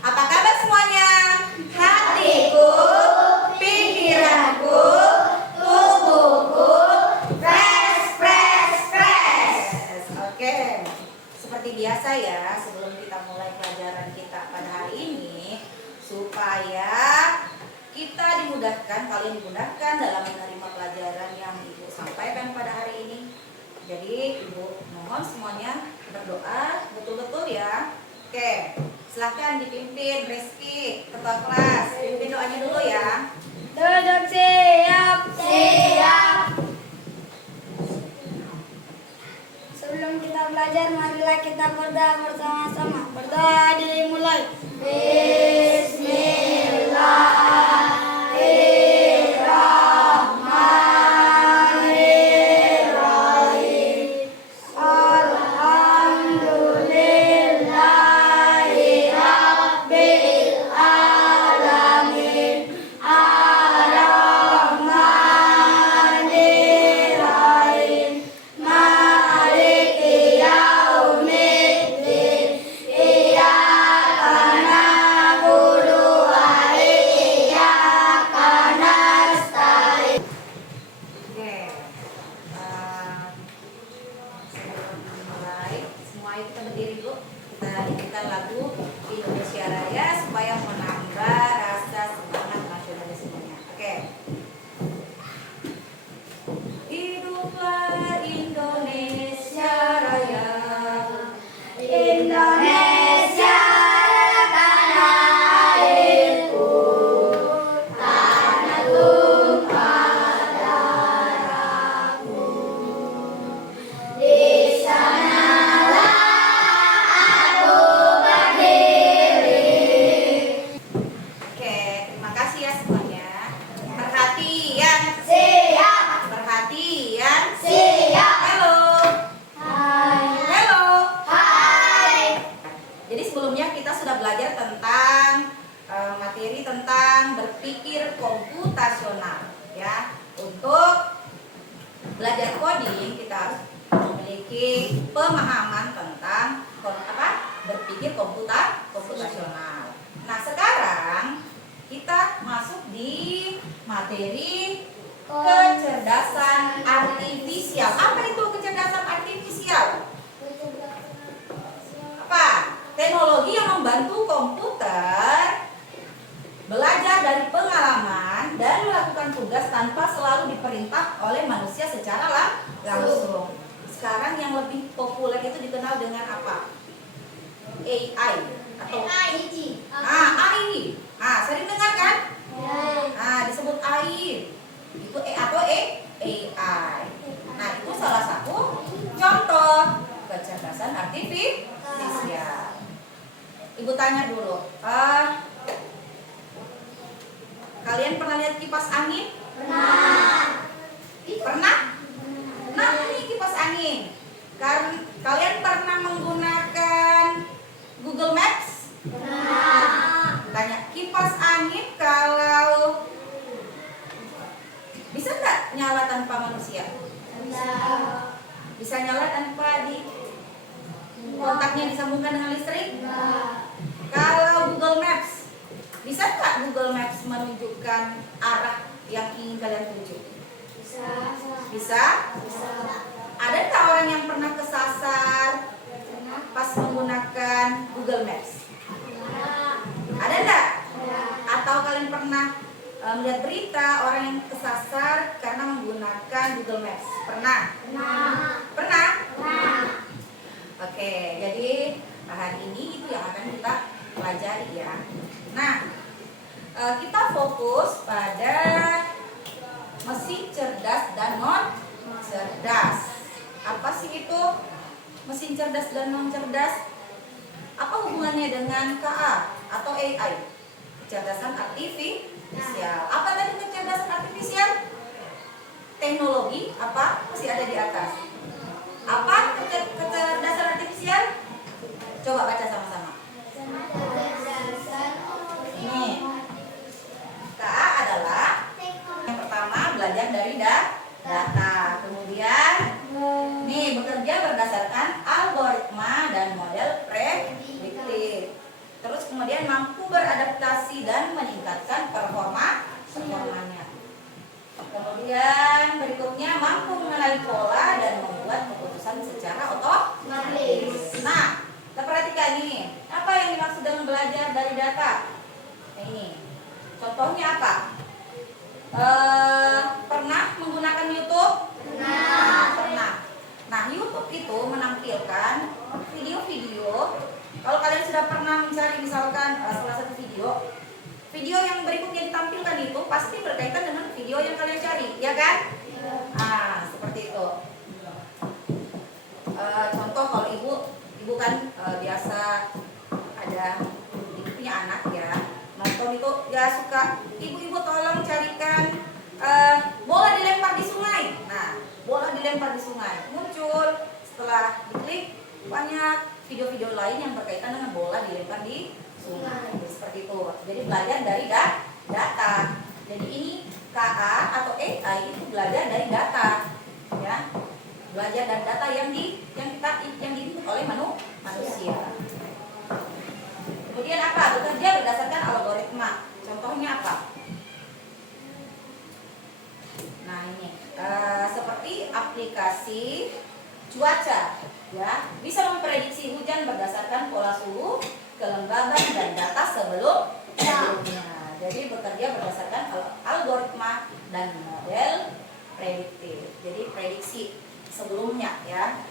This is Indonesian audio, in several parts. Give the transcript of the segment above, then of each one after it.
Apa kabar semuanya? Hatiku, pikiranku, tubuhku, fresh, fresh, fresh. Oke, seperti biasa ya, sebelum kita mulai pelajaran kita pada hari ini, supaya kita dimudahkan, kalian dimudahkan dalam menerima pelajaran yang Ibu sampaikan pada hari ini. Jadi Ibu mohon semuanya berdoa betul-betul ya. Oke, silahkan dipimpin Rizky, ketua kelas. Pimpin doanya dulu ya. Duduk siap. Siap. Sebelum kita belajar, marilah kita berdoa bersama-sama. Berdoa dimulai. Materi tentang berpikir komputasional ya. Untuk belajar coding kita harus memiliki pemahaman tentang berpikir komputasional. Nah, sekarang kita masuk di materi kecerdasan artifisial. Apa itu kecerdasan artifisial? Apa? Teknologi yang membantu komputer belajar dari pengalaman dan melakukan tugas tanpa selalu diperintah oleh manusia secara langsung. Sekarang yang lebih populer itu dikenal dengan apa? AI atau AI. AI. Sering dengar kan? Disebut AI. Itu AI. Nah, itu salah satu contoh kecerdasan artifisial. Ibu tanya dulu, kalian pernah lihat kipas angin? Pernah. Pernah? Nah, ini kipas angin. Kalian pernah menggunakan Google Maps? Pernah. Tanya, kipas angin kalau bisa nggak nyala tanpa manusia? Bisa. Bisa nyala tanpa kontaknya disambungkan dengan listrik? Enggak. Kalau Google Maps, bisa nggak Google Maps menunjukkan arah yang ingin kalian tuju? Bisa. Bisa? Bisa. Ada nggak orang yang pernah kesasar pas menggunakan Google Maps? Ada nggak? Atau kalian pernah melihat berita orang yang kesasar karena menggunakan Google Maps? Pernah? Pernah? Oke, jadi hari ini itu yang akan kita pelajari ya. Nah, kita fokus pada mesin cerdas dan non cerdas. Apa sih itu mesin cerdas dan non cerdas? Apa hubungannya dengan KA atau AI? Kecerdasan artifisial. Apa tadi kecerdasan artifisial? Teknologi apa? Masih ada di atas. Apa kecerdasan artifisial? Coba baca sama-sama. Ini KA adalah yang pertama belajar dari data. Kemudian nih bekerja berdasarkan algoritma dan model prediktif. Terus kemudian mampu beradaptasi dan meningkatkan performanya. Kemudian berikutnya mampu mengenali pola dan membuat keputusan secara otomatis. Nah, kita perhatikan ini, apa yang dimaksud dengan belajar dari data? Ini, contohnya apa? Pernah menggunakan YouTube? Pernah. Nah, YouTube itu menampilkan video-video. Kalau kalian sudah pernah mencari misalkan salah satu video yang berikutnya ditampilkan itu pasti berkaitan dengan video yang kalian cari, ya kan? Nah, seperti itu. Contoh kalau ibu kan biasa ada ibu punya anak ya, nonton itu ya suka, ibu tolong carikan bola dilempar di sungai. Nah, bola dilempar di sungai muncul, setelah diklik banyak video-video lain yang berkaitan dengan bola dilempar di sungai. Jadi, seperti itu. Jadi belajar dari data. Jadi ini KA atau AI itu belajar dari data, ya. Belajar dari data yang diinput oleh manusia. Kemudian apa? Bekerja berdasarkan algoritma. Contohnya apa? Nah ini seperti aplikasi cuaca, ya, bisa memprediksi hujan berdasarkan pola suhu, kelembaban dan data sebelumnya. Jadi bekerja berdasarkan algoritma dan model prediktif. Jadi prediksi sebelumnya, ya.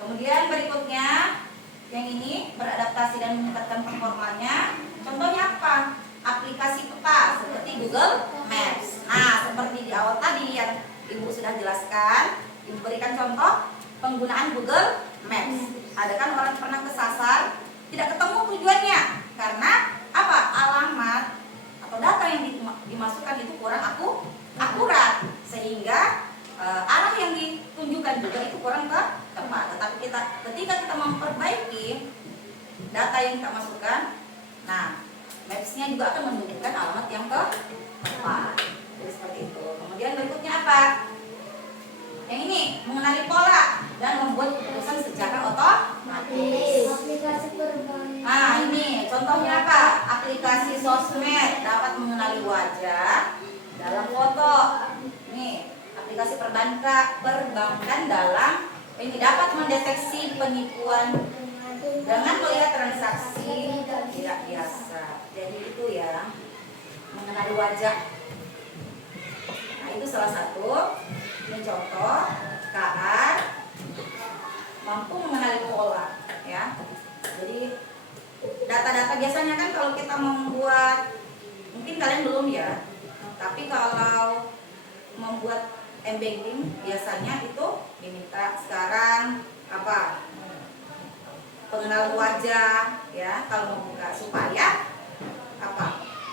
Kemudian berikutnya yang ini beradaptasi dan meningkatkan performanya. Contohnya apa? Aplikasi peta seperti Google Maps. Nah, seperti di awal tadi yang Ibu sudah jelaskan, Ibu berikan contoh penggunaan Google Maps. Ada kan orang pernah kesasar, tidak ketemu tujuannya karena apa? Alamat atau data yang dimasukkan itu kurang akurat, sehingga arah yang ditunjukkan juga itu kurang tepat. Tetapi ketika kita memperbaiki data yang kita masukkan, nah Maps-nya juga akan menunjukkan alamat yang tepat. Jadi seperti itu. Kemudian berikutnya apa? Yang ini, mengenali pola dan membuat keputusan secara otomatis. Aplikasi perbankan. Nah ini contohnya apa? Aplikasi sosmed dapat mengenali wajah dalam foto. Nih, aplikasi perbankan dalam ini dapat mendeteksi penipuan dengan melihat transaksi tidak biasa. Jadi itu ya, mengenali wajah. Nah itu salah satu. Ini contoh KA mampu mengenali pola, ya. Jadi data-data biasanya kan kalau kita membuat, mungkin kalian belum ya, tapi kalau membuat m-banking biasanya itu diminta sekarang apa? Pengenalan wajah, ya, kalau membuka supaya apa?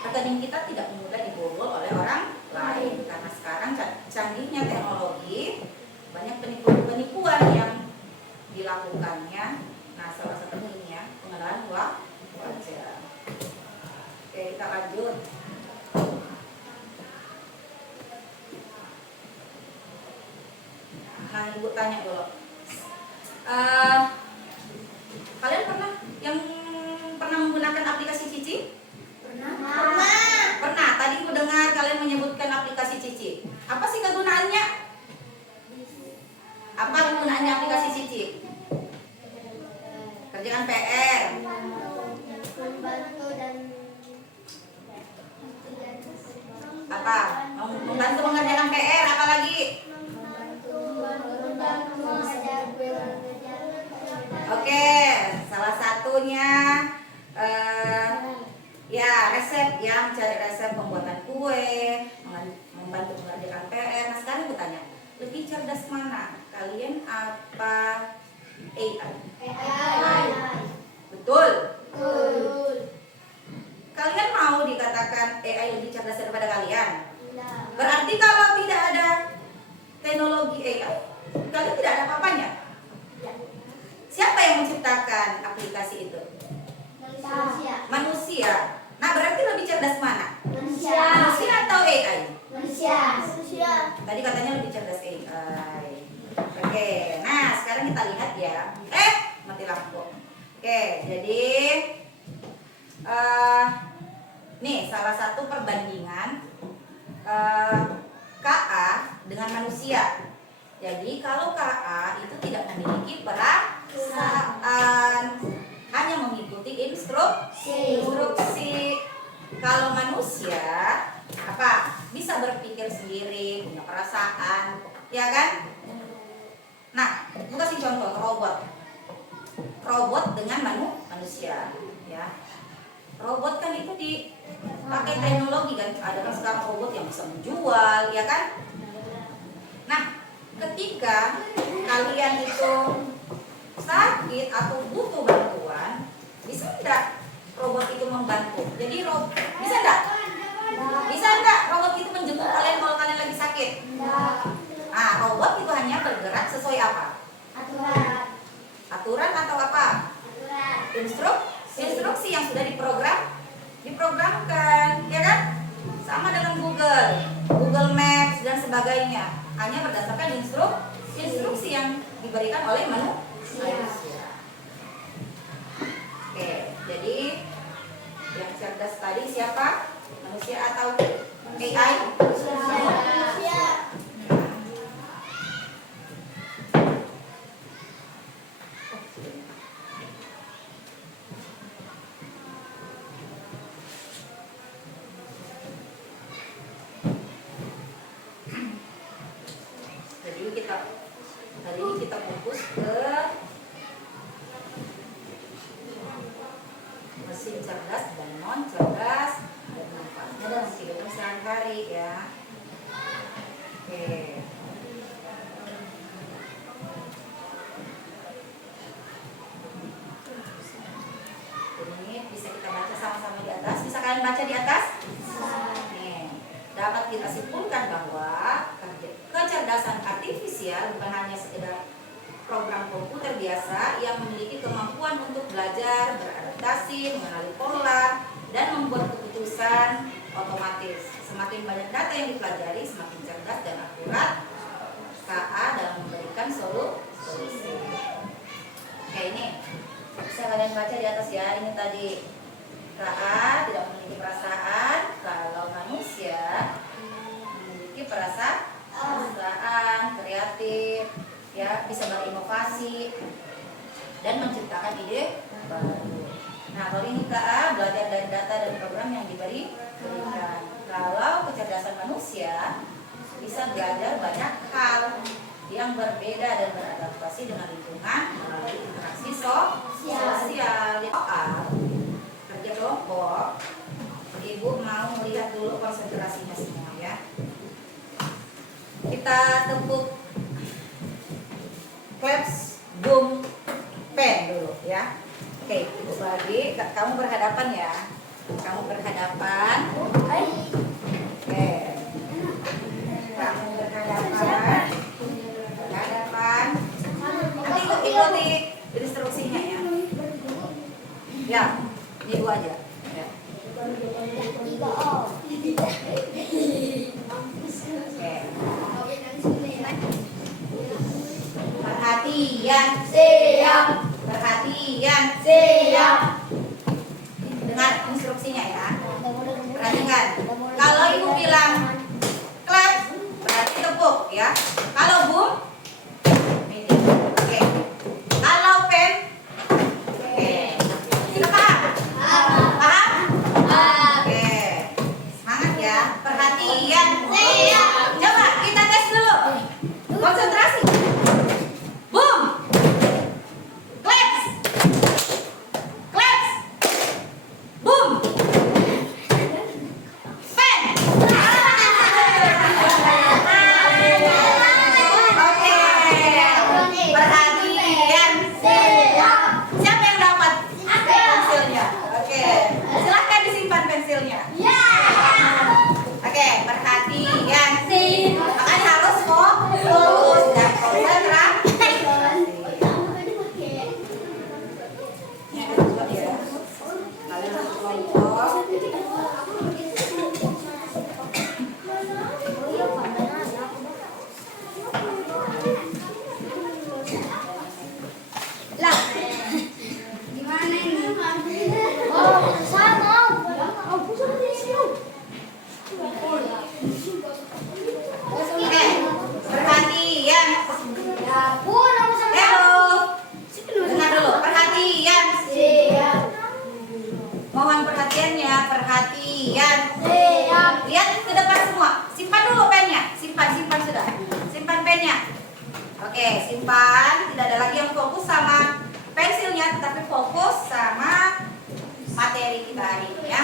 Rekening kita tidak mudah dibobol oleh orang lain, karena sekarang canggihnya teknologi, banyak penipuan yang dilakukannya. Nah, salah satunya ini ya, pengenalan wajah. Oke, kita lanjut. Nah, Ibu tanya dulu. Kalian pernah menggunakan aplikasi Cici? Pernah. Tadi Ibu dengar kalian menyebutkan aplikasi Cici. Apa sih kegunaannya? Apa kegunaannya aplikasi Cici? Kerjakan PR. Membantu dan Apa? Membantu mengerjakan PR, apa lagi? Oke, salah satunya ya resep, ya, mencari resep pembuatan kue, membantu mengerjakan PR. Nah sekarang aku tanya, lebih cerdas mana? Kalian apa AI? Betul. Kalian mau dikatakan AI lebih cerdas daripada kalian? Berarti kalau tidak ada teknologi AI, kalian tidak ada apa-apanya. Siapa yang menciptakan aplikasi itu? Manusia. Nah, berarti lebih cerdas mana? Manusia atau AI? Manusia. Tadi katanya lebih cerdas AI. Oke, nah sekarang kita lihat ya. Mati lampu. Oke, jadi salah satu perbandingan KA dengan manusia. Jadi kalau KA itu tidak memiliki perasaan, hanya mengikuti instruksi. Kalau manusia apa? Bisa berpikir sendiri, punya perasaan, ya kan? Nah, aku kasih contoh robot. Robot dengan manusia, ya. Robot kan itu dipakai teknologi kan. Ada kan sekarang robot yang bisa menjual, ya kan? Nah, ketika kalian itu sakit atau butuh bantuan, bisa enggak robot itu membantu? Jadi bisa enggak? Bisa enggak robot itu menjemput kalian kalau kalian lagi sakit? Nah, robot itu hanya bergerak sesuai apa? Aturan atau apa? Instruksi yang sudah diprogramkan, ya kan? Sama dengan Google Maps dan sebagainya, hanya berdasarkan instruksi yang diberikan oleh manusia. Oke, jadi yang cerdas tadi siapa? Manusia atau AI? Hari ini kita fokus ke mesin cerdas dan non cerdas dan manfaatnya dalam kehidupan sehari-hari, ya. Oke. Ini bisa kita baca sama-sama di atas. Bisa kalian baca di atas? Nih, dapat kita simpulkan bahwa kecerdasan artifisial bukan hanya sekedar program komputer biasa yang memiliki kemampuan untuk belajar, beradaptasi, mengenali pola, dan membuat keputusan otomatis. Semakin banyak data yang dipelajari, semakin cerdas dan akurat KA dalam memberikan solusi. Oke, ini bisa kalian baca di atas, ya. Ini tadi KA tidak memiliki perasaan, kalau manusia memiliki perasaan, kreatif, ya, bisa berinovasi dan menciptakan ide baru. Nah, kalau ini KA belajar dari data dan program yang diberikan. Kalau kecerdasan manusia bisa belajar banyak hal yang berbeda dan beradaptasi dengan lingkungan melalui interaksi sosial. Kerja kelompok, Ibu mau melihat dulu konsentrasinya semua, ya. Kita tepuk claps, boom, pen dulu, ya. Oke, Ibu bagi, kamu berhadapan, ya. Kamu berhadapan. Oke. Kamu berhadapan. Nanti ikuti instruksinya, ya. Ya, ini dua aja. Ya. Perhatian, siap. Perhatian, siap. Dengar instruksinya, ya. Perhatikan. Kalau Ibu bilang clap, berarti tepuk, ya. Kalau boom, ini. Oke. Kalau pen, oke. Sudah paham? Paham? Oke. Semangat, ya. Perhatian, siap. Coba kita tes dulu. Konsentrasi. Boom. Claps. Claps. Mohon perhatiannya, perhatian. Siap. Lihat ke depan semua. Simpan dulu pennya. Simpan sudah. Simpan pennya. Oke, simpan. Tidak ada lagi yang fokus sama pensilnya, tetapi fokus sama materi kita hari ini ya.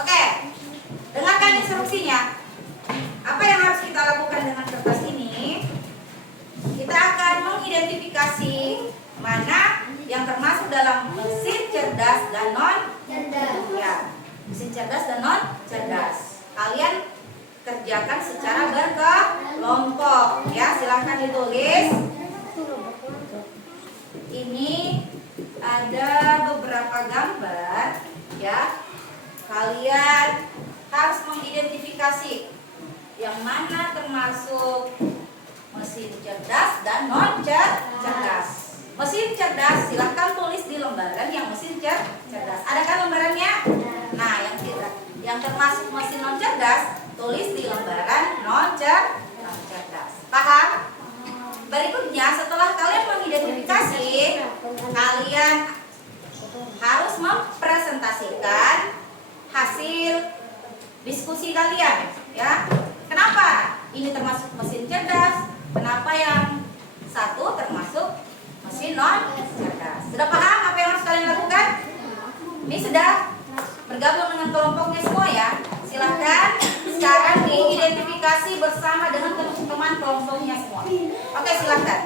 Oke. Dengarkan instruksinya. Apa yang harus kita lakukan dengan kertas ini? Kita akan mengidentifikasi mana yang termasuk dalam mesin cerdas dan non Cerdas. ya, mesin cerdas dan non cerdas. Kalian kerjakan secara berkelompok ya. Silahkan ditulis. Ini ada beberapa gambar ya. Kalian harus mengidentifikasi yang mana termasuk mesin cerdas dan non cerdas. Mesin cerdas silahkan tulis di lembaran yang mesin cerdas. Adakah lembarannya? Nah, yang termasuk mesin non cerdas tulis di lembaran non cerdas. Paham? Berikutnya, setelah kalian mengidentifikasi, kalian harus mempresentasikan hasil diskusi kalian ya. Kenapa ini termasuk mesin cerdas? Kenapa yang satu termasuk mesin non cerdas? Sudah paham apa yang harus kalian lakukan? Ini sudah bergabung dengan kelompoknya semua ya. Silahkan sekarang diidentifikasi bersama dengan teman-teman kelompoknya semua. Oke, silahkan.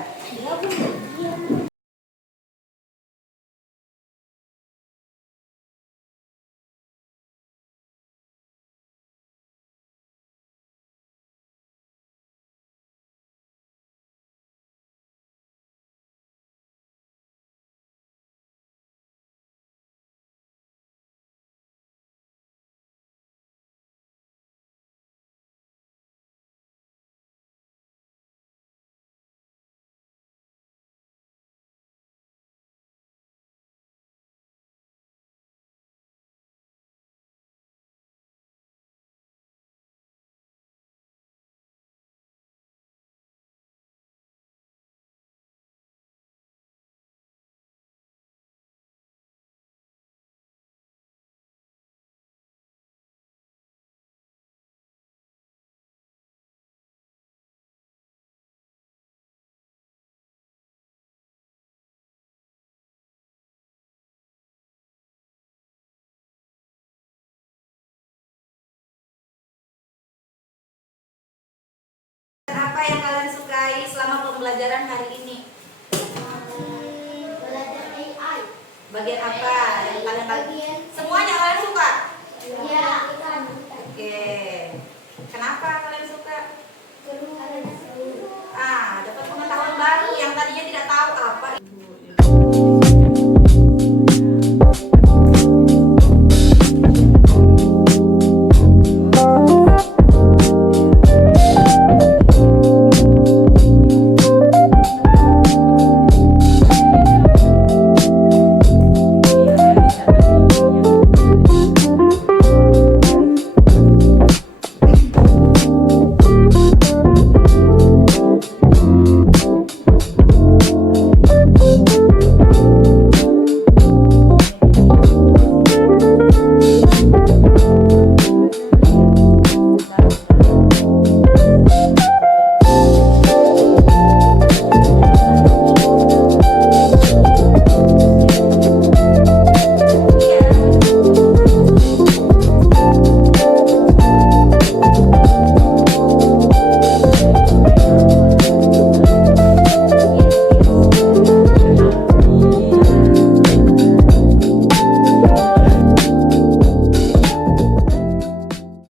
Apa yang kalian sukai selama pembelajaran hari ini? Belajar AI. Bagian apa yang kalian Bagian semuanya